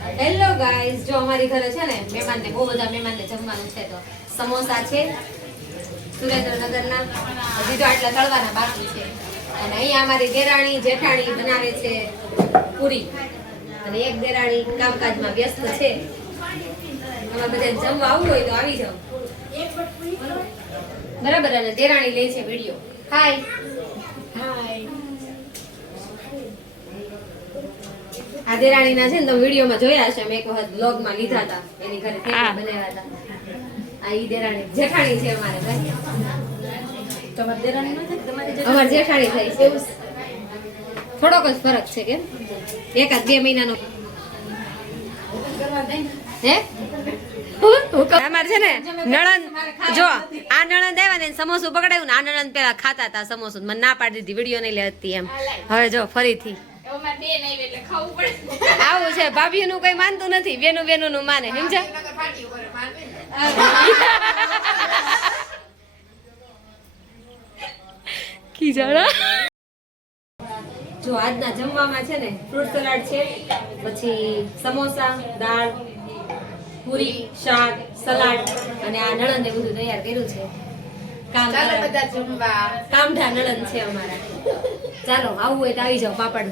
Hello guys, જો અમારી ઘરે છે ને મહેમાનને બહુ બધા મહેમાનને જમવાનું છે. તો સમોસા છે સુરેન્દ્રનગરના, હજી તો આટલા તળવાના બાકી છે. અને અહીંયા અમારી દેરાણી જેઠાણી બનાવે છે પૂરી, અને એક દેરાણી કામકાજમાં વ્યસ્ત છે. અમારે બધા જમવા આવવું હોય તો આવી જાઓ. બરાબર. અને દેરાણી લે છે વિડીયો. હાય હાય. આ દેરાણીના છે ને તમે વિડીયોમાં જોયા હશે, મેં એક વખત બ્લોગમાં લીધા હતા, એની ઘરે કેક બનાવ્યા હતા. આ ઈ દેરાણી જેઠાણી છે અમારે ભાઈ. તમારી દેરાણી નથી, તમારી અમારી જેઠાણી થઈ છે. થોડોક જ ફરક છે કે એકાદ 2 મહિનાનો હે. અમારે છે ને નણંદ, જો આ નણંદ આવ્યા ને સમોસું પકડાયું ને, આ નણંદ પેલા ખાતા હતા સમોસું, મને ના પાડી દીધી, વિડીયો નહીં લેતી એમ. હવે જો ફરીથી આવું છે. ભાભી નું કઈ માનતું નથી, બેનું નું માને, સમજા. જો આજના જમવામાં છે ને ફ્રૂટ સલાડ છે, પછી સમોસા, દાળ, પૂરી, શાક, સલાડ, અને આ નણંદે બધું તૈયાર કર્યું છે. કામઢા નણંદ છે અમારા. ચાલો આવવું હોય તો આવી જાઓ. પાપડ